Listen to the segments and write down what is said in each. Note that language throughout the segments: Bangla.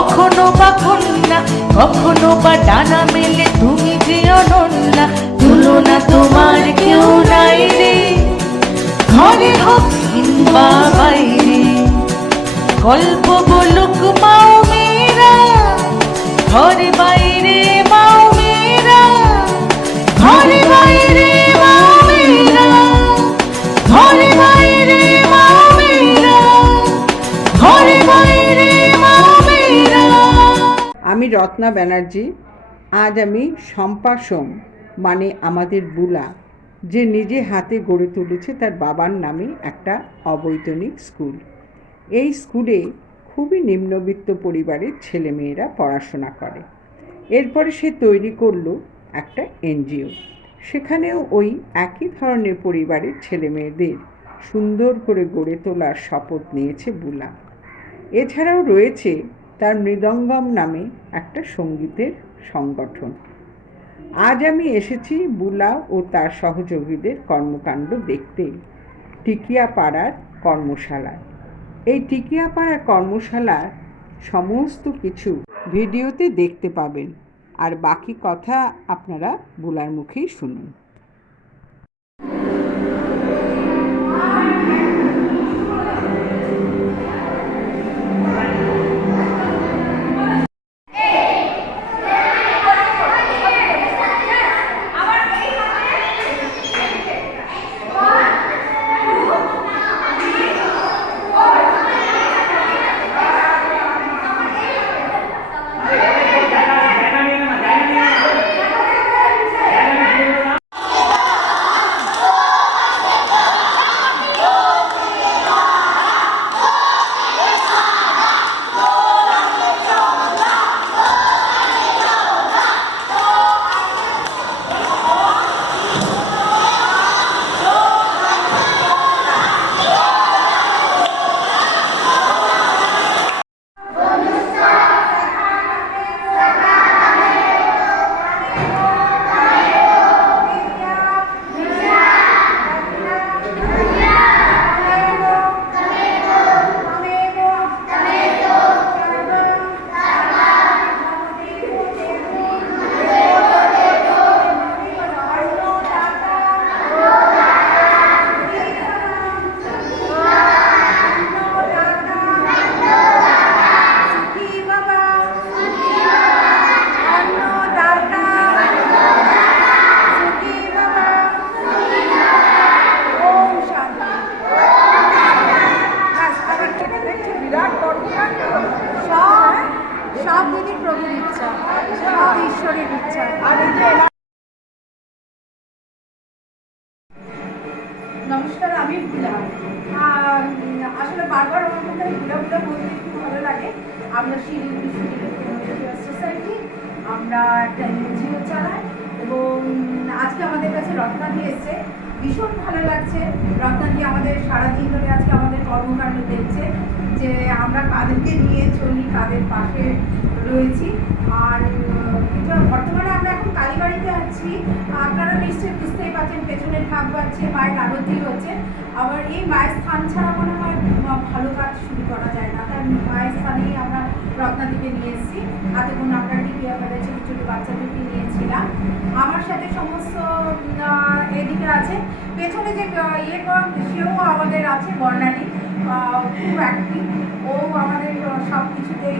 কখনো বা কন্যা, কখনো বা ডানা মেলে তুমি যে অনন্যা, তুলনা তোমার কেউ নাই রে। ঘরে হোক কিংবা বাইরে, গল্প বলুক মাও মেয়েরা, ঘরে বাইরে মাও মেয়েরা, ঘরে বাইরে মাও মেয়েরা, ঘরে বাইরে মাও মেয়েরা, ঘরে বাইরে মাও মেয়েরা। আমি রত্না ব্যানার্জি। আজ আমি শম্পা সোম মানে আমাদের বুলা, যে নিজে হাতে গড়ে তুলেছে তার বাবার নামে একটা অবৈতনিক স্কুল। এই স্কুলে খুবই নিম্নবিত্ত পরিবারের ছেলেমেয়েরা পড়াশোনা করে। এরপরে সে তৈরি করলো একটা এনজিও। সেখানেও ওই একই ধরনের পরিবারের ছেলেমেয়েদের সুন্দর করে গড়ে তোলার শপথ নিয়েছে বুলা। এছাড়াও রয়েছে তার মৃদঙ্গম নামে একটা সঙ্গীতের সংগঠন। আজ আমি এসেছি বুলা ও তার সহযোগীদের কর্মকাণ্ড দেখতে টিকিয়াপাড়ার কর্মশালায়। এই টিকিয়াপাড়ার কর্মশালার সমস্ত কিছু ভিডিওতে দেখতে পাবেন, আর বাকি কথা আপনারা বুলার মুখেই শুনুন। সব দিদি প্রভুর ইচ্ছা, সব ঈশ্বরের ইচ্ছা। নমস্কার, আমি বুলা। আসলে বারবার আমার মধ্যে বুলা বুলা বলতে খুব ভালো লাগে। আমরা শিলিগুড়ি সোসাইটি, আমরা একটা এনজিও চালাই এবং আজকে আমাদের কাছে রত্নাদি এসছে। ভীষণ ভালো লাগছে। রত্নাদি আমাদের সারাদিন ধরে আজকে আমাদের কর্মকাণ্ড দেখছে যে আমরা কাদেরকে নিয়ে চলি, কাদের পাশে রয়েছি। আর বর্তমানে আমরা এখন কালীবাড়িতে আছি। আপনারা নিশ্চয়ই বুঝতেই পারছেন, পেছনে ঢাক বাজছে, মায়ের আরতি হচ্ছে। আবার এই মায়ের স্থান ছাড়া মনে হয় ভালো কাজ শুরু করা যায় না। তাই মায়ের স্থানেই আমরা রত্নাদিকে নিয়ে এসেছি। এতক্ষণ আমরা টিকিয়াপাড়া ছোটো ছোটো বাচ্চাদেরকে নিয়েছিলাম। আমার সাথে সমস্ত এদিকে আছে, পেছনে যে সেও আমাদের আছে, বর্ণালী, খুব অ্যাক্টিভ। ও আমাদের সব কিছুতেই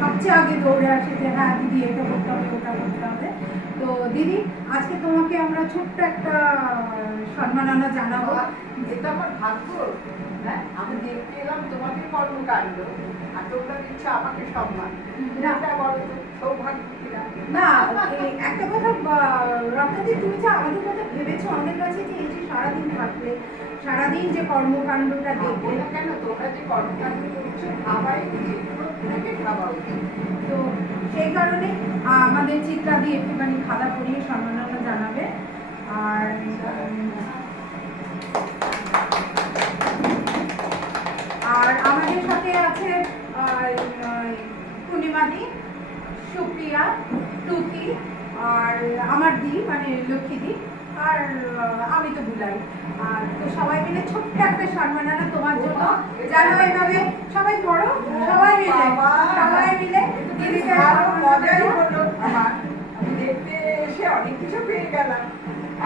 সবচেয়ে আগে দৌড়ে আসে যে হ্যাঁ দিদি এটা করতে হবে, ওটা করতে হবে। তো দিদি, আজকে তোমাকে আমরা ছোট্ট একটা সম্মাননা জানাবো। এটা আমার ভাগ্য। হ্যাঁ, আমি দেখতে এলাম তোমাকে কর্মকাণ্ড, আর তোমরা দিচ্ছ আমাকে সম্মান। সৌভাগ্য না, একটা কথা রত্নাদি, তুমি যে আমাদের কথা ভেবেছো আমাদের কাছে, যে এই যে সারাদিন থাকবে, সারাদিন যে কর্মকাণ্ডটা দেখবে না কেন, তোমরা যে কর্মকাণ্ড করছো খাওয়াই উচিত, প্রত্যেকে খাওয়া উচিত। তো সেই কারণে আমাদের চিত্রাদি একটুখানি খাতা পরিয়ে সম্মাননা জানাবে। আর আমাদের সাথে আছে পূর্ণিমাদি, সুপ্রিয়া, টুকি, আর আমার দি মানে লক্ষ্মীদি। আর আমি তো বুলাই। আর তো সবাই মিলে ছোট্ট একটা সম্মাননা তোমার জন্য, জানো এইভাবে সবাই ধরো, সবাই মিলে দিদিকে আরো মজাই সম্মাননা হলো আমার, আমি দেখতে এসে অনেক কিছু পেয়ে গেলাম।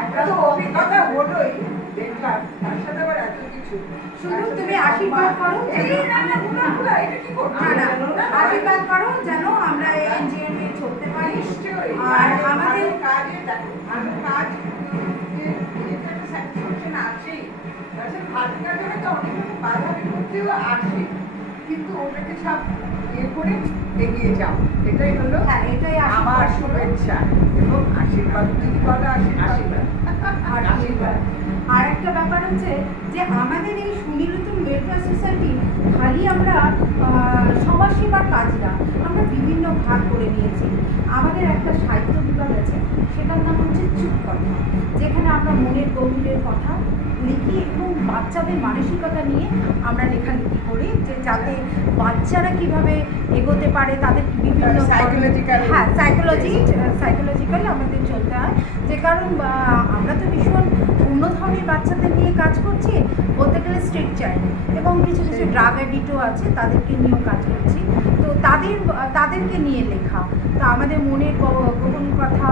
একটা তো অভিজ্ঞতা হলোই, দেখলাম তার সাথে আবার এত কিছু। শুধু তুমি আশীর্বাদ করো এই না না ভুলা ভুলা, এটা কি করছো? না না আশীর্বাদ করো যেন আমরা এই এনজিও নিয়ে চলতে পারি। নিশ্চয়ই। আর আমাদের কাজে দেখো, আমি কাজ একটা স্যাটিসফ্যাকশন আছেই। তাছাড়া ভালো কাজে হয়তো অনেক রকম বাধা বিপত্তিও আসে, কিন্তু ওটাকে সব করে এগিয়ে যাও, এটাই হলো হ্যাঁ, এটাই আমার আশীর্বাদ। শুভেচ্ছা এবং আশীর্বাদ। যদি বলো আশীর্বাদ, আর আশীর্বাদ। আর একটা ব্যাপার হচ্ছে যে আমাদের এই সুনিরুতন ওয়েলফেয়ার সোসাইটি খালি আমরা সমাজ সেবার কাজ না, আমরা বিভিন্ন ভাগ করে নিয়েছি। আমাদের একটা সাহিত্য বিভাগ আছে, সেটার নাম হচ্ছে চুপ কথা, যেখানে আমরা মনের গভীরের কথা লিখি এবং বাচ্চাদের মানসিকতা নিয়ে আমরা লেখালেখি করি, যে যাতে বাচ্চারা কিভাবে এগোতে পারে, তাদের বিভিন্ন Psychological- হ্যাঁ সাইকোলজিক্যালি আমাদের চলতে হয়। যে কারণ আমরা তো ভীষণ অন্য ধরনের বাচ্চাদের নিয়ে কাজ করছি, বলতে গেলে স্ট্রিট চাইল্ড এবং কিছু কিছু ড্রাগ অ্যাডিক্টও আছে, তাদেরকে নিয়েও কাজ করছি। তো তাদেরকে নিয়ে লেখা, তো আমাদের মনের গোপন কথা,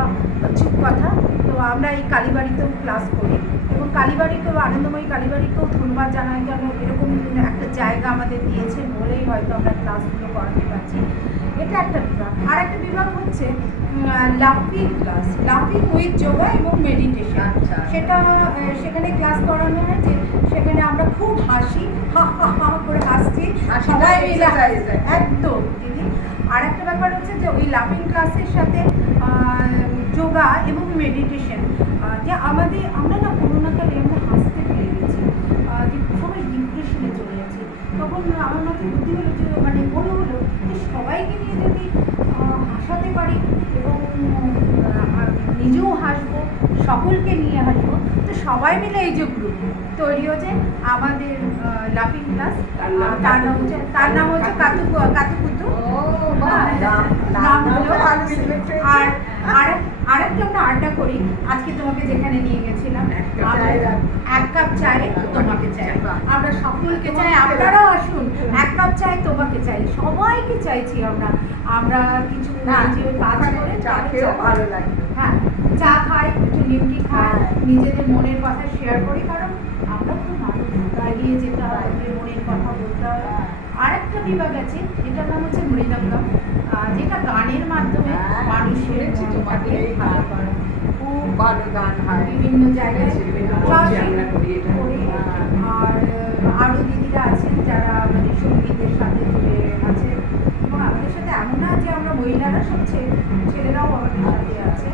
চুপ কথা। তো আমরা এই কালীবাড়িতেও ক্লাস করি এবং কালীবাড়িকেও, আনন্দময়ী কালীবাড়িকেও ধন্যবাদ জানাই, কেন এরকম একটা জায়গা আমাদের দিয়েছেন বলেই হয়তো আমরা ক্লাসগুলো করাতে পারছি। এটা একটা বিভাগ। আর একটা বিভাগ হচ্ছে লাফিং ক্লাস, লাফিং উইথ যোগা এবং মেডিটেশন। আচ্ছা। সেখানে ক্লাস করানো হয়, যে সেখানে আমরা খুব হাসি, হা হা হা করে হাসছি হাসিটা সবাই মিলে। exercise একটা। একদম দিদি। আর একটা ব্যাপার হচ্ছে যে ওই লাফিং ক্লাসের সাথে যোগা এবং মেডিটেশন, যে আমরা না করোনাকালে আমরা হাসতে পেরে গেছি, যে সবাই ডিপ্রেশনে চলে যাচ্ছে। তখন আমার মাথায় বুদ্ধি হলো, যে মানে মনে হলো যে সবাইকে নিয়ে যদি হাসাতে পারি এবং নিজেও হাসবো, সকলকে নিয়ে হাসবো, তো সবাই মিলে এই যে গ্রুপ তৈরি হয়েছে আমাদের লাফিং ক্লাস। তার নাম হচ্ছে কাতুকুতু। নাম হলো। আর আরেকটা আমরা আড্ডা করি, আজকে তোমাকে যেখানে নিয়ে গেছিলাম, এক কাপ চায় তোমাকে চাই, আমরা সকলকে চাই, আপনারাও আসুন, এক কাপ চাই তোমাকে চাই, সবাইকে চাইছি আমরা কিছু NGO কাজ করে চা খেয়েও ভালো লাগে। হ্যাঁ, চা খাই, একটু নিমকি খাই, নিজেদের মনের কথা শেয়ার করি, কারণ আমরা তো মানুষ, এগিয়ে যেতে হয়, মনের কথা বলতে হয়। আরেকটা বিভাগ আছে, যেটার নাম হচ্ছে মৃদঙ্গম, যেটা গানের মাধ্যমে মানুষের মনটাকে ভালো করে। খুব ভালো গান হয় বিভিন্ন জায়গায় আমরা করি এটা। করি। আর আরও দিদিরা আছেন যারা মানে সঙ্গীতের সাথে জুড়ে আছে, এবং আমাদের সাথে এমন না যে আমরা মহিলারা, সব ছেলেরাও আমাদের সাথে আছে।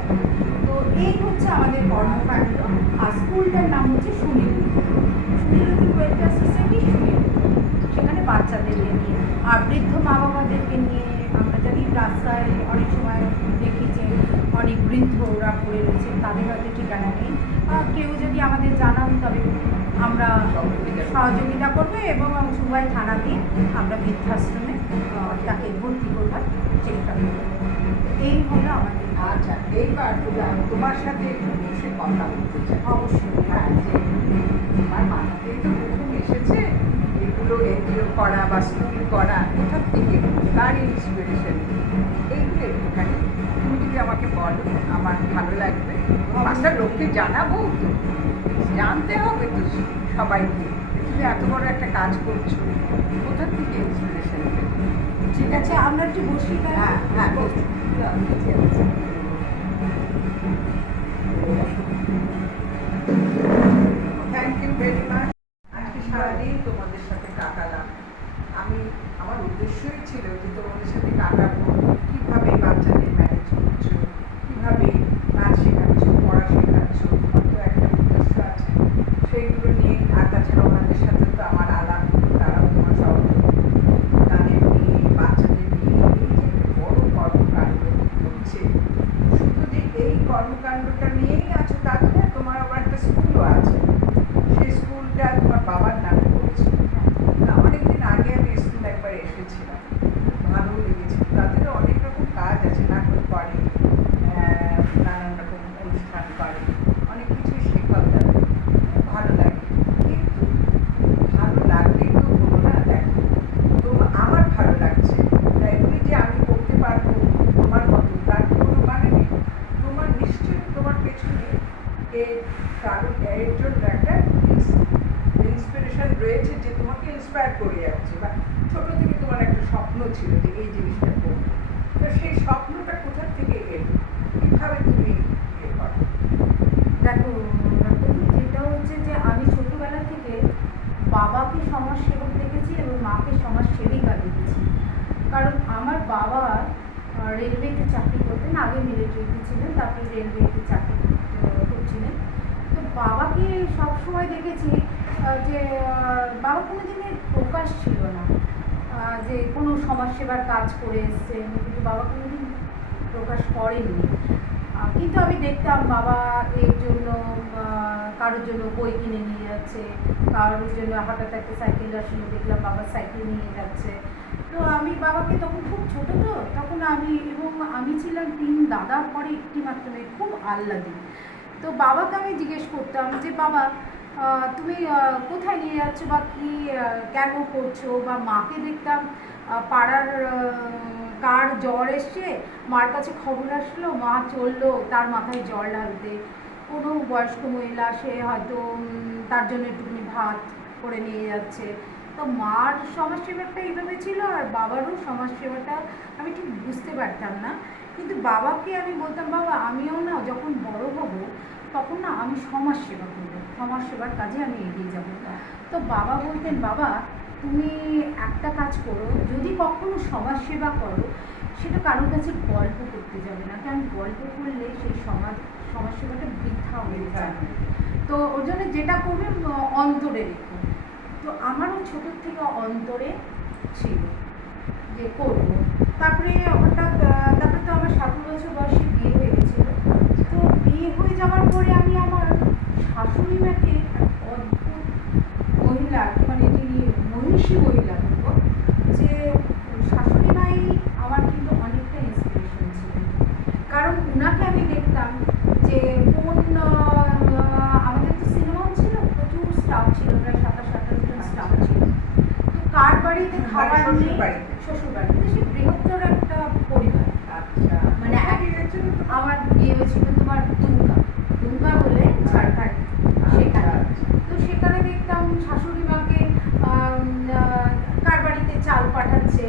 তো এই হচ্ছে আমাদের কর্মকাণ্ড। আর স্কুলটার নাম হচ্ছে সুনিরুতন ওয়েলফেয়ার সোসাইটি সুনিরুতন। সেখানে বাচ্চাদেরকে নিয়ে আর বৃদ্ধ মা বাবাদেরকে নিয়ে আমরা জানি, রাস্তায় অনেক সময় দেখি যে অনেক বৃদ্ধরা পড়ে রয়েছে, তাদের হয়তো ঠিকানা নেই। কেউ যদি আমাদের জানান, তবে আমরা সহযোগিতা করবো এবং সুবাই থানা দিয়ে আমরা বৃদ্ধাশ্রমে তাকে ভর্তি করবার চেষ্টা করব। এই হলো আমাদের। আচ্ছা, এইবার তোমার সাথে একটু বসে কথা বলতে চাই। অবশ্যই। হ্যাঁ, যে তোমার মাথাতেই তো প্রথম এসেছে এগুলো এনজিও করা বা স্কুল করা, কোথার থেকে, কার ইন্সপিরেশন, এইগুলো একটুখানি তুমি যদি আমাকে বলো আমার ভালো লাগবে। পাঁচটা লোককে জানাবো তো, জানতে হবে তো সবাইকে, তুমি এত বড় একটা কাজ করছো, কোথার থেকে ইন্সপিরেশন? ঠিক আছে, আমরা একটু বসি। হ্যাঁ হ্যাঁ, থ্যাংক ইউ ভেরি মাচ। আজকে সারাদিন তোমাদের সাথে কাটালাম। আমার উদ্দেশ্যই ছিল যে তোমাদের সাথে কাটাবো, কীভাবে বাচ্চাদের ম্যানেজ করছো, কীভাবে নাচ শেখাচ্ছ, পড়া শেখাচ্ছ, তোমার তো একটা উদ্দেশ্য আছে, সেইগুলো নিয়ে। আর তাছাড়া ওনাদের সাথে তো আমার আলাপ, তারাও তোমার সব তাদের নিয়ে, বাচ্চাদের নিয়ে এই যে একটা বড় কর্মকাণ্ড হচ্ছে। শুধু যে এই কর্মকাণ্ডটা নিয়েই আছো তা তো না, তোমার আবার একটা স্কুলও আছে। সেই স্কুলটা তোমার বাবার নামে করেছে। অনেকদিন আগে আমি স্কুল একবার এসেছিলাম, ভালো লেগেছিল। তাদেরও অনেক রকম কাজ আছে, নাটক করে, নানান রকম অনুষ্ঠান করে, অনেক কিছুই মিলিটারিতে ছিলেন, তারপরে রেলওয়েতে চাকরি করছিলেন। তো বাবাকে সবসময় দেখেছি যে বাবা কোনোদিনের প্রকাশ ছিল না, যে কোনো সমাজসেবার কাজ করে এসছেন, কিন্তু বাবা কোনোদিন প্রকাশ করেননি। কিন্তু আমি দেখতাম বাবা এর জন্য কারোর জন্য বই কিনে নিয়ে যাচ্ছে, কারোর জন্য হঠাৎ একটা সাইকেল আসলে দেখলাম বাবা সাইকেল নিয়ে যাচ্ছে। তো আমি বাবাকে তখন খুব ছোট, তো তখন আমি ছিলাম 3 দাদার পরে একটি মাত্র মেয়ে, খুব আহ্লাদি। তো বাবাকে আমি জিজ্ঞেস করতাম যে বাবা তুমি কোথায় নিয়ে যাচ্ছ বা কী কেন করছো, বা মাকে দেখতাম পাড়ার কার জ্বর এসছে, মার কাছে খবর আসলো, মা চললো তার মাথায় জল ঢালতে। কোনো বয়স্ক মহিলা, সে হয়তো তার জন্য একটুখানি ভাত করে নিয়ে যাচ্ছে। তো মার সমাজসেবাটা এইভাবে ছিল, আর বাবারও সমাজসেবাটা আমি ঠিক বুঝতে পারতাম না। কিন্তু বাবাকে আমি বলতাম বাবা আমিও না যখন বড় হব তখন না আমি সমাজসেবা করবো, সমাজসেবার কাজে আমি এগিয়ে যাব। তো বাবা বলতেন বাবা তুমি একটা কাজ করো, যদি কখনো সমাজসেবা করো সেটা কারোর কাছে গল্প করতে যাবে না, কারণ গল্প করলে সেই সমাজসেবাটা বৃথা হয়ে যাবে। তো ওর জন্য যেটা করবে অন্তরে রেখো। তো আমারও ছোটোর থেকে অন্তরে ছিল যে করবো। তারপরে তারপরে তো আমার 17 বছর বয়সে বিয়ে হয়ে গেছিল। তো বিয়ে হয়ে যাওয়ার পরে আমি আমার শাশুড়ি মাকে অদ্ভুত মহিলা, মানে যিনি মহিষী মহিলা বলবো, যে শাশুড়ি মাই আমার কিন্তু অনেকটা ইন্সপিরেশন ছিলেন। কারণ ওনাকে আমি দেখতাম যে আমাদের তো সিনেমাও ছিল, প্রচুর স্টাফ ছিল, প্রায় 27-28 জন স্টাফ ছিল। তো কার বাড়িতে খাবার নেই, শ্বশুর বাড়িতে, সে বৃহত্তর একটা পরিবার। আচ্ছা, মানে আমার বিয়ে হয়েছিল তোমার দুমকা বলে ঝাড়খণ্ড, সেখানে। তো সেখানে দেখতাম শাশুড়ি মাকে কার বাড়িতে চাল পাঠাচ্ছে,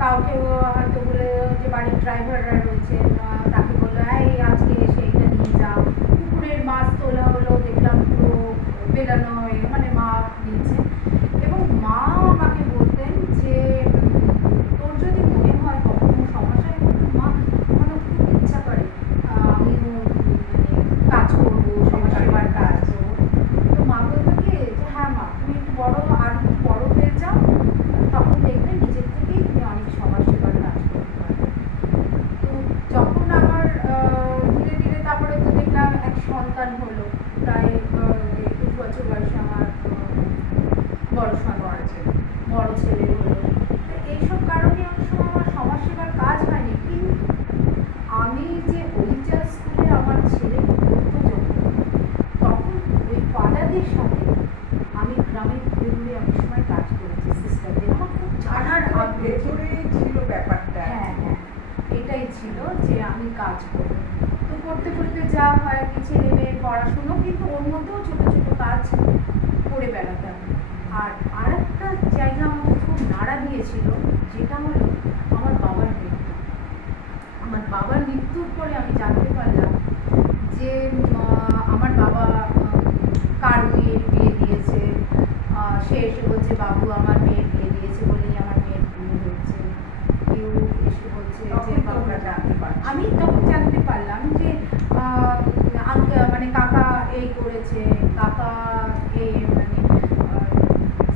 কাউকে হয়তো বলে যে বাড়ির ড্রাইভাররা রয়েছেন তাকে বললো এই আজকে এসে এটা নিয়ে যাও। পুকুরের মাছ তোলা হলো, দেখলাম পুরো বেলানো হয়ে, মানে মা নিচ্ছে। এবং মা আমাকে বলতেন যে তোর যদি মনে হয় কখনো সমস্যা, মা মানে খুব ইচ্ছা করে আমিও মানে কাজ করবো, সমাজসেবার কাজ করবো। তো মা বলতো কি যে হ্যাঁ মা তুমি একটু আর বড় হয়ে যাও, তখন দেখবে নিজের থেকেই তুমি অনেক সমাজসেবার কাজ করতে পারবে। তো যখন আমার ধীরে ধীরে তারপরে তো দেখলাম এক সন্তান হলো, প্রায় 21 বছর বয়সে আমার বড় ছেলে হলো। তো এইসব কারণে অনেক সময় আমার সমাজসেবার কাজ হয়নি। কিন্তু আমি যে হলিচার স্কুলে আমার ছেলে পড়তো তখন ওই ফাদারদের সাথে আমি গ্রামে ঘুরে অনেক সময় কাজ করেছি, সিস্টারদের। আমার খুব জানার ভেতরে ছিল ব্যাপারটা। হ্যাঁ, এটাই ছিল যে আমি কাজ করবো। তো করতে করতে যা হয় কি, ছেলে মেয়ের পড়াশুনো, কিন্তু ওর মধ্যেও ছোটো ছোটো কাজ করে বেড়াতাম। আর একটা জায়গা আমাকে খুব নাড়া দিয়েছিল, যেটা হলো আমার বাবার মৃত্যু। আমার বাবার মৃত্যুর পরে আমি জানতে পারলাম যে আমার বাবা কার মেয়ের বিয়ে দিয়েছে। সে এসে বলছে বাবু আমার মেয়ের বিয়ে দিয়েছে বলেই আমার মেয়ের বিয়ে হয়েছে। কেউ এসে বলছে যে আমি তখন জানতে পারলাম যে মানে কাকা এই করেছে, কাকা এই মানে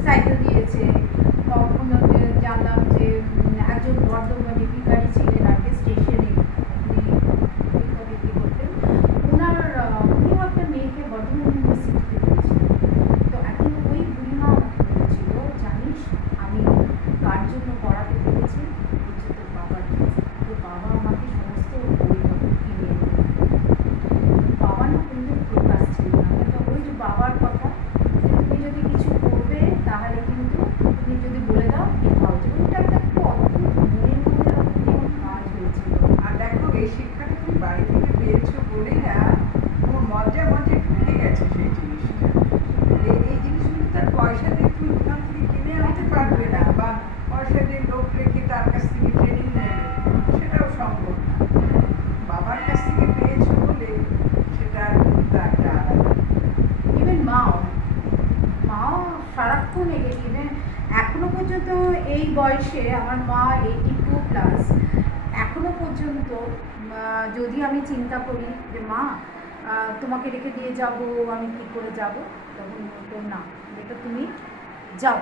সাইকেল দিয়েছে। কখনো জানলাম যে একজন বর্ধমানে ভিখারি ছিলেন আর কি, স্টেশনে বিক্রি করতেন। উনিও একটা মেয়েকে বর্ধমান ইউনিভার্সিটিতে দিয়েছিলেন। তো এখন ওই বুড়িমা আমাকে বলেছিল জানিস আমি কার জন্য পড়াতে পেরেছি, হচ্ছে তোর বাবার। তো বাবা আমাকে সমস্ত বইপত্র কিনে এনে বাবা না কিন্তু প্রকাশ ছিল না। তো ওই যে বাবার কথা, তুমি যদি কিছু করবে তাহলে কিন্তু তুমি যদি বলে দাও লেখা হচ্ছে, ওইটা একটা খুব অদ্ভুত মনের মধ্যে অদ্ভুত কাজ হয়েছিল। আর দেখো এই শিক্ষাটা তুমি বাড়ি থেকে পেয়েছো বলেই না ওর মজ্জা ঢুকে গেছে সেই জিনিসটা। এই জিনিসগুলো তার পয়সা দিয়ে তুমি দোকান থেকে কিনে আনতে পারবে না, বা পয়সা দিয়ে লোক রেখে তার কাছ থেকে ট্রেনিং নেবে, সেটাও সম্ভব না। বাবার কাছ থেকে পেয়েছো বলে সেটা একটা আলাদা। ইভেন মাও সারাক্ষণ ইভেন এখনো পর্যন্ত এই বয়সে আমার মা 82+, এখনো পর্যন্ত যদি আমি চিন্তা করি যে মা তোমাকে রেখে দিয়ে যাব, আমি কী করে যাব, তখন বলতো না বেটা তুমি যাও।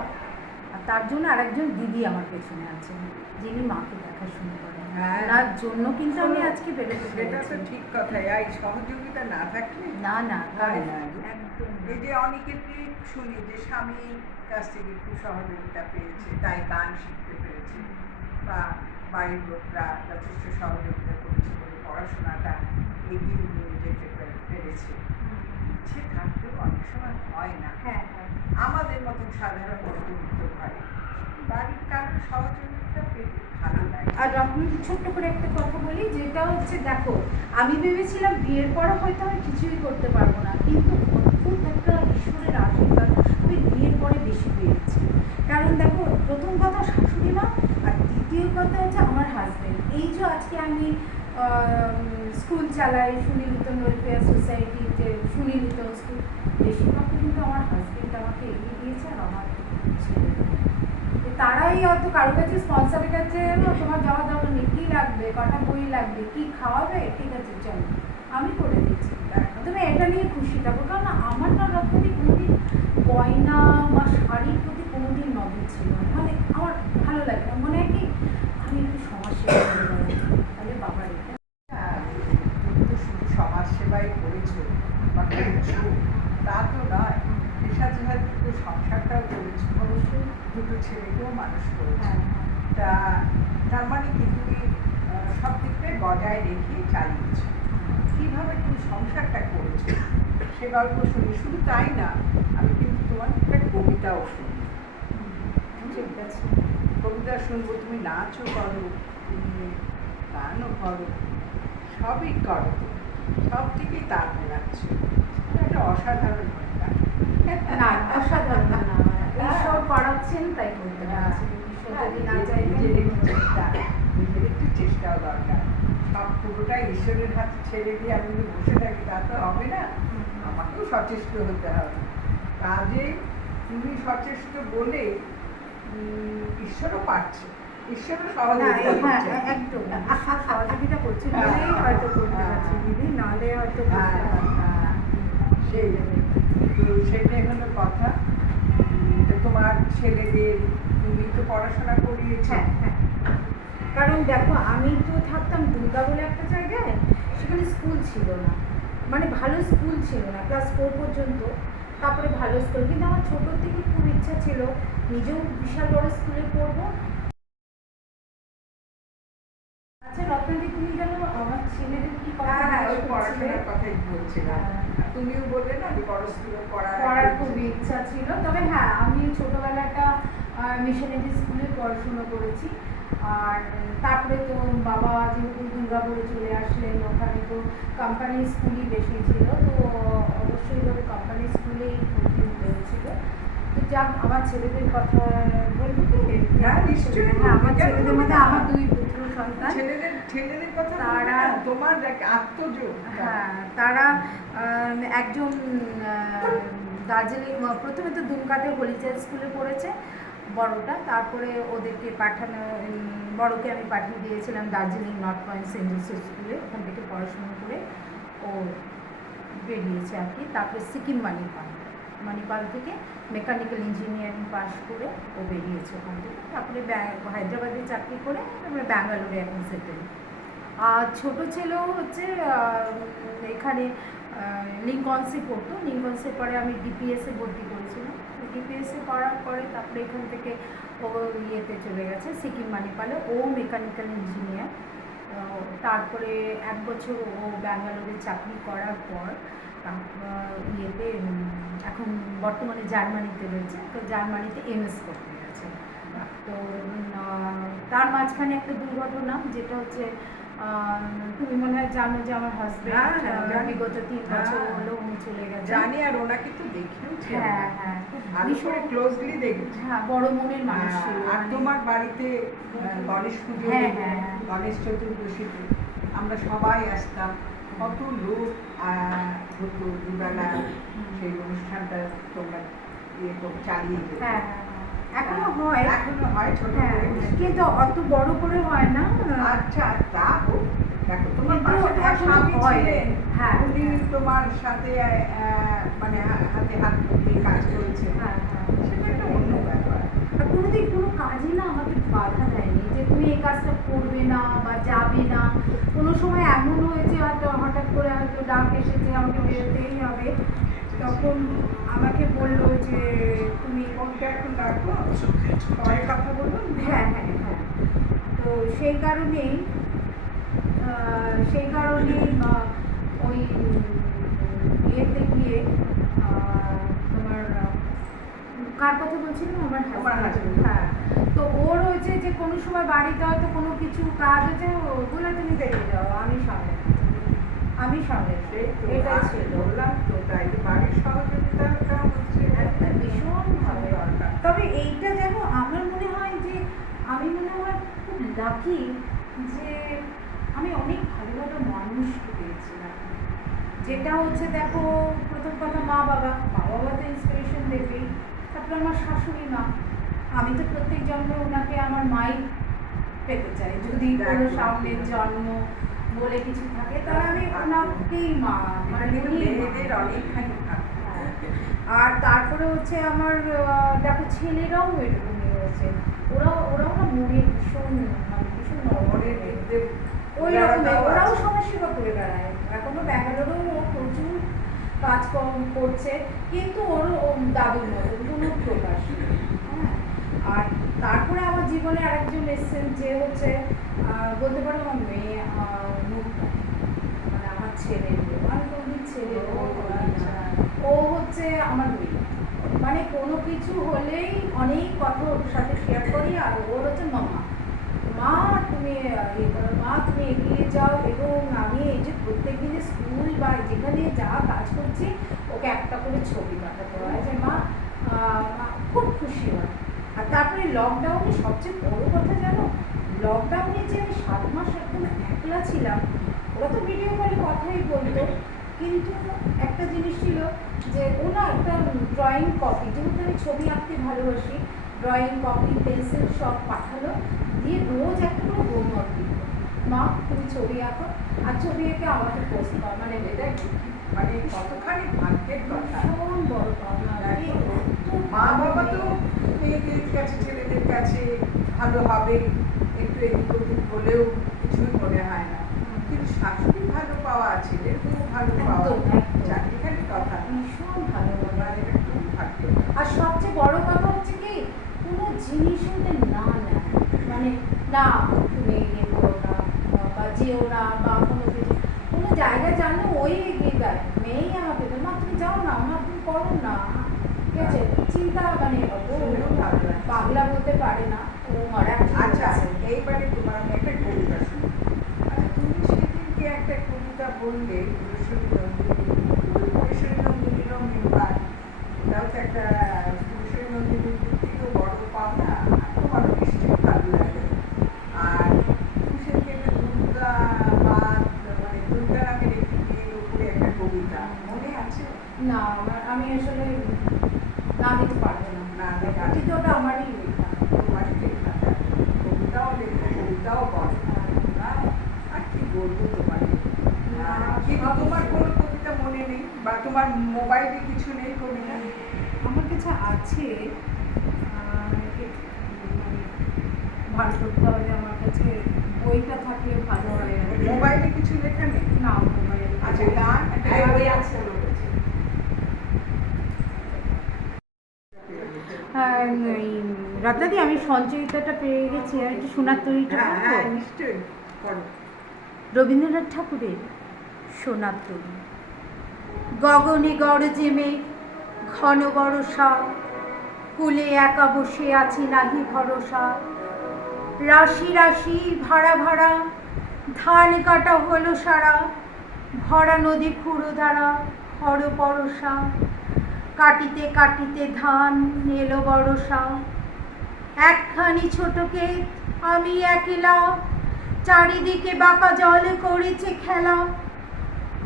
আর তার জন্য আরেকজন দিদি আমার পেছনে আছেন, যিনি মাকে দেখাশোনা করেন। হ্যাঁ। তার জন্য কিন্তু আমি আজকে বেরোতে এটা পেরেছি। তো ঠিক কথাই, এই সহযোগিতা না থাকলে না না হয় না। একদম এই যে অনেকেরই শুনি যে স্বামীর কাছ থেকে একটু সহযোগিতা পেয়েছে, তাই গান শিখতে পেরেছে, বা বাড়ির লোকরা যথেষ্ট সহযোগিতা করেছে বলে পড়াশোনাটা এগিয়ে নিয়ে যেতে পেরেছে। ইচ্ছে থাকলেও অনেক সময় হয় না। হ্যাঁ হ্যাঁ আমাদের মতন সাধারণ মধ্যবিত্ত হয়, বাড়ির কারোর সহযোগিতা পেলে ভালো লাগে। আর আমি ছোট্ট করে একটা কথা বলি, যেটা হচ্ছে দেখো আমি ভেবেছিলাম বিয়ের পরে হয়তো আমি কিছুই করতে পারবো না, কিন্তু অদ্ভুত একটা ঈশ্বরের আশীর্বাদ আমি বিয়ের পরে বেশি পেয়েছি। কারণ দেখো প্রথম কথা শাশুড়ি মা, আর দ্বিতীয় কথা হচ্ছে আমার হাজব্যান্ড। এই যে আজকে আমি স্কুল চালাই, সুনীলতন ওয়েলফেয়ার সোসাইটিতে, সুনীলতন স্কুল, বেশিরভাগটা কিন্তু আমার হাজব্যান্ড আমাকে এগিয়ে দিয়েছে আর আমার ছেলে। তারাই হয়তো কারো কাছে স্পন্সরের কাছে তোমার যাওয়া দাওয়া নেই, কী লাগবে, কটা বই লাগবে, কী খাওয়াবে, ঠিক আছে চলো আমি করে দিচ্ছি, তুমি এটা নিয়ে খুশি থাকো। কারণ আমার না রকমই কোনোদিন গয়না বা শাড়ির প্রতি কোনোদিন নজর ছিল না। মানে আমার ভালো লাগে না, মনে হয় কি আমি একটু সমাজসেবা করে বেড়াই, তাহলে বাবার এটা তুমি তো শুধু সমাজ সেবাই করেছো বা করছো তা তো নয়, এর সাথে সাথে তো সংসারটাও করেছো, দুটো ছেলেকেও মানুষ করেছো। হ্যাঁ তা তার মানে কি তুমি সব দিকটাই বজায় রেখে চালিয়েছো। কীভাবে তুমি সংসারটা করেছো সে গল্প শুনি। শুধু তাই না, আমি কিন্তু তোমার একটা কবিতাও শুনি, ঠিক আছে। কবিতা শুনবো, তুমি নাচও করো, তুমি গানও করো, সবই করো, সব দিকেই তাল মেলাচ্ছ, একটা অসাধারণ ঘটনা। না অসাধারণ না, ঈশ্বর করাচ্ছেন তাই করতে পারছি। ঈশ্বর যদি না চাইতেন নিজের একটু চেষ্টা, নিজের একটু চেষ্টাও দরকার। সব পুরোটাই ঈশ্বরের হাতে ছেড়ে দিয়ে আমি যদি বসে থাকি তা তো হবে না, আমাকেও সচেষ্ট হতে হবে। কাজে তুমি সচেষ্ট বলে ঈশ্বরও পারছে, ঈশ্বরও সহযোগিতা করছে। একদম ঈশ্বর সহযোগিতা করছে বলেই হয়তো করতে পারছি দিদি, নাহলে হয়তো করতে পারতাম না। সেই তো সেটাই হলো কথা। তো তোমার ছেলেদের তুমি তো পড়াশোনা করিয়েছো। হ্যাঁ হ্যাঁ, কারণ দেখো আমি তো থাকতাম দুর্গা বলে একটা জায়গায়, সেখানে স্কুল ছিল না, মানে ভালো স্কুল ছিল না, ক্লাস 4 পর্যন্ত। তারপরে ভালো স্কুল, কিন্তু আমার ছোটোর থেকে খুব ইচ্ছা ছিল নিজেও বিশাল বড় স্কুলে পড়বো। আচ্ছা রত্নাদি, তুমি জানো আমার ছেলেদের কি কথা ওই পড়াশোনার কথাই বলছিলাম, তুমিও বললে না যে বড় স্কুলে পড়ার খুব ইচ্ছা ছিল। তবে হ্যাঁ আমি ছোটোবেলাটা মিশনারি স্কুলে পড়াশুনো করেছি। আর তারপরে তো বাবা যেহেতু দুর্গাপুরে চলে আসলেন, ওখানে তো কোম্পানি স্কুলই বেশি ছিল, তো অবশ্যই ধরো কোম্পানি স্কুলেই ভর্তি হতে হয়েছিল। তো যাক, আমার ছেলেদের কথা বলবো কি? হ্যাঁ নিশ্চয়ই। হ্যাঁ, আমার ছেলেদের মধ্যে আমার 2 পুত্র সন্তান। ছেলেদের কথা তারা- তোমার আত্মযোগ। হ্যাঁ, তারা একজন দার্জিলিং, প্রথমে তো দুমকাতে হলিচাইল্ড স্কুলে পড়েছে বড়টা, তারপরে ওদেরকে পাঠানো, বড়কে আমি পাঠিয়ে দিয়েছিলাম Darjeeling North Point Saint Joseph স্কুলে, ওখান থেকে পড়াশুনো করে ও বেরিয়েছে আর কি। তারপরে সিকিম মানিপাল থেকে মেকানিক্যাল ইঞ্জিনিয়ারিং পাস করে ও বেরিয়েছে ওখান থেকে। তারপরে হায়দ্রাবাদে চাকরি করে তারপরে ব্যাঙ্গালোরে এখন সেটেল। আর ছোটো ছেলেও হচ্ছে এখানে লিঙ্কনসে পড়তো, লিঙ্কনসে পরে আমি ডিপিএসে ভর্তি করেছিলাম। ডিপিএসে পড়ার পরে তারপরে এখান থেকে ও ইয়েতে চলে গেছে সিকিম মানিপালে, ও মেকানিক্যাল ইঞ্জিনিয়ার। তারপরে 1 বছর ও ব্যাঙ্গালোরে চাকরি করার পর ইয়েতে এখন বর্তমানে জার্মানিতে রয়েছে, তো জার্মানিতে এমএস করতে গেছে। তো তার মাঝখানে একটা দুর্ঘটনা, যেটা হচ্ছে তুমি মনে হয় জানো যে আমার হাজবেন্ড বিগত 3 বছর হলো উনি চলে গেছে। জানি, আর ওনাকে তো দেখেওছি। হ্যাঁ হ্যাঁ, ভালো করে ক্লোজলি দেখেছি। হ্যাঁ, বড় মনের মানুষ ছিল। আর তোমার বাড়িতে গণেশ পুজো, হ্যাঁ হ্যাঁ, গণেশ চতুর্দশীতে আমরা সবাই আসতাম, কত লোক হতো দুবেলা, সেই অনুষ্ঠানটা তোমরা চালিয়ে যেত। হ্যাঁ এখনো হয়, এখনো হয় ছোট হ্যাঁ, করে, কিন্তু অত বড় করে হয় না। আচ্ছা তা হোক, দেখো তোমার কিন্তু পাশে তোমার এখনো স্বামী হয়। ছিলেন, হ্যাঁ, উনি হ্যাঁ। তোমার সাথে মানে হাতে হাত দিয়ে কাজ করেছে, হ্যাঁ, হ্যাঁ। সেটা একটা অন্য ব্যাপার। আর কোনোদিন কোনো কাজে না আমাকে বাধা দেয়নি যে তুমি এই কাজটা করবে না বা যাবে না। কোনো সময় এমন হয়েছে হয়তো হঠাৎ করে হয়তো ডাক এসেছে আমাকে বেরোতেই হবে, তখন আমাকে বললো যে তুমি ফোনটা এখন রাখবো, পরে কথা বলুন। হ্যাঁ, হ্যাঁ, হ্যাঁ। তো সেই কারণেই ওই ইয়েতে গিয়ে তোমার কার কথা বলছিলাম, আমার আমার হাজবেন্ড। husband। হ্যাঁ, তো ওর হয়েছে যে কোনো সময় বাড়িতে হয়তো কোনো কিছু কাজ হচ্ছে, ওগুলো তুমি বেরিয়ে যাও, আমি সামলে সেই তো, এটা আর ছিল বললাম তো, তাই তো বাড়ির সহযোগিতাটা হচ্ছে একটা ভীষণ ভালো দরকার। তবে এইটা যেন আমার মনে হয় যে আমি মনে হয় খুব লাকি যে আমি অনেক ভালো ভালো মানুষকে পেয়েছিলাম। যেটা হচ্ছে দেখো, প্রথম কথা মা বাবা তো ইন্সপিরেশন দেবেই, তারপর আমার শাশুড়ি মা। আমি তো প্রত্যেক জন্মে ওনাকে আমার মাই পেতে চাই, যদি কোনো সামনের জন্ম বলে কিছু থাকে তাহলে আমি ওনাকেই মা, মানে কিন্তু উনিই মা। মেয়েদের অনেকখানি থাকে। হ্যাঁ। আর তারপরে হচ্ছে আমার দেখো ছেলেরাও এরকম হয়েছে, ওরাও না মনে ভীষণ, মানে ভীষণ মনের দিক দিয়ে ওই রকম উদারতাও ওরাও আছে। সমাজসেবা করে বেড়ায়। এখনো ব্যাঙ্গালোরেও ও প্রচুর কাজকর্ম করছে, কিন্তু ওরও দাদুর মতো কোনো প্রকাশ নেই। হ্যাঁ, আর তারপরে আমার জীবনে আরেকজন এসেছেন যে হচ্ছে বলতে পারো আমার মেয়ে মুখ, মানে আমার ছেলে, আমি কোনদিন ছেলে ও হচ্ছে আমার মেয়ে, মানে কোনো কিছু হলেই অনেক কথা ওর সাথে শেয়ার করি। আর ওর হচ্ছে মামা, মা তুমি ইয়ে করো, মা তুমি এগিয়ে যাও। এবং আমি এই যে প্রত্যেক দিনে স্কুল বা যেখানে যা কাজ করছি ওকে একটা করে ছবি পাঠাতে হয় যে মা মা খুব খুশি হয়। আর তারপরে লকডাউনে সবচেয়ে বড় কথা জানো, লকডাউনে যে আমি 7 মাস একদম একলা ছিলাম, ওরা তো ভিডিও কলে কথাই বলতো, কিন্তু একটা জিনিস ছিল যে ও না একটা ড্রয়িং কপি, যেহেতু আমি ছবি আঁকতে ভালোবাসি, ড্রয়িং কপি পেন্সিল সব পাঠালো, দিয়ে রোজ একটা করে হোমওয়ার্ক দিত, মা তুমি ছবি আঁকো, আর ছবি এঁকে আমাকে পোস্ট কর। মানে এটা মানে কতখানি ভাগ্যের কথা। ভীষণ বড় পাওনা। মা বাবা তো মেয়েদের কাছে ছেলেদের কাছে ভালো হবে, একটু এদিক ওদিক হলেও কিছুই মনে হয় না, কিন্তু শাশুড়ি ভালো পাওয়া, ছেলের বউ ভালো পাওয়া, একদম, একদম। চারটিখানি কথা। ভীষণ ভালো মানে এটা খুব ভাগ্যের। আর সবচেয়ে বড় কথা হচ্ছে কি, কোনো জিনিস ওদের না নেয়, মানে না তুমি ইয়ে করো না বা যেও না বা কোনো কিছু, কোনো জায়গায় জানো ওই এগিয়ে দেয়, মেয়েই আমাকে দেয়, মা তুমি যাও না, মা তুমি করো না, ঠিক আছে, চিন্তা মানে অত শুনেও ভালো লাগছে। পাগলা বলতে পারে না ও মারা। আচ্ছা, এইবারে তোমার আমি একটা কবিতা শুনি। আচ্ছা, তুমি সেদিনকে একটা কবিতা বললে, পুরুষের নন্দিনীরও মেম্বার, ওটাও তো একটা পুরুষের নন্দিনীর দিক থেকেও বড় পাওনা, তোমারও নিশ্চয়ই ভালো লাগে। আর পুরুষের ক্ষেত্রে দুর্গা মা, মানে দুর্গা নামের একটি মেয়ের উপরে একটা কবিতা মনে আছে? না আমি আসলে না দিতে পারবো না, না, দেখা কিন্তু ওটা আমারই লেখা। তোমারই লেখা, কবিতাও লেখো, কবিতাও বলো, আর কি বলবো তোমাকে। কিন্তু তোমার কোনো কবিতা মনে নেই, বা তোমার মোবাইলে কিছু নেই কবিতা? আমার কাছে আছে, বার করতে হবে, আমার কাছে বইটা থাকলে ভালো হয়। মোবাইলে কিছু লেখা নেই? না মোবাইলে আচ্ছা, গান একটা বই আছে আমার কাছে। রাতাদি আমি সঞ্চয়িতাটা পেয়ে গেছি, আর একটু শোনার তৈরিটা হ্যাঁ করবো। হ্যাঁ, নিশ্চয়ই করো। রবীন্দ্রনাথ ঠাকুরের সোনার তরী। গগনে গরজে মেঘ, ঘন বরষা, কুলে একা বসে আছি নাহি ভরসা, রাশি রাশি ভাড়া ভাড়া, ধান কাটা হলো সারা, ভরা নদী খুঁড়ো দ্বারা হর পরশা, কাটিতে কাটিতে ধান এলো বরষা, একখানি ছোট ক্ষেত আমি একলা, চারিদিকে বাঁকা জল করেছে খেলা,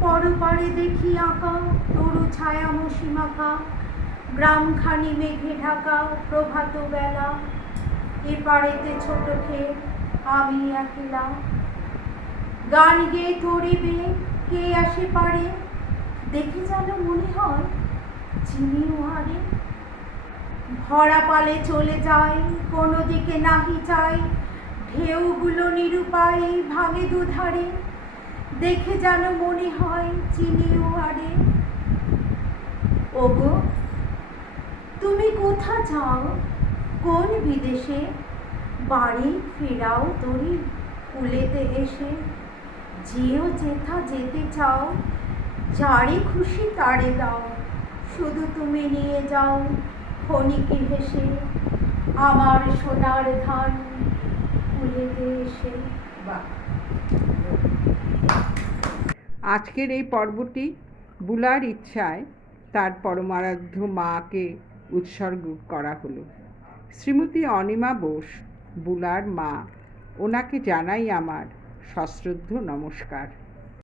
পরপারে দেখি আঁকা তরু ছায়া মসিমাখা, গ্রামখানি মেঘে ঢাকা প্রভাত বেলা, এপারেতে ছোট ক্ষেত আমি একলা, গান গেয়ে তরিবে কে আসে পারে, দেখে যেন মনে হয় চিনিও হারে। ভরা পালে চলে যায় কোনো দিকে নাহি চাই, ঢেউগুলো নিরুপায় ভাঙে দুধারে, দেখে যেন মনে হয় চিনিও হারে। ওগো তুমি কোথা যাও কোন বিদেশে, বাড়ি ফেরাও তরি কুলেতে এসে। যেও যেথা যেতে চাও, যারে খুশি তারে দাও, শুধু তুমি নিয়ে যাও ক্ষণিকে হেসে আমার সোনার ধান কুলেতে এসে। বাহ। আজকের এই পর্বটি বুলার ইচ্ছায় তার পরমারাধ্য মাকে উৎসর্গ করা হলো। শ্রীমতী অনিমা বোস, বুলার মা, ওনাকে জানাই আমার সশ্রদ্ধ নমস্কার।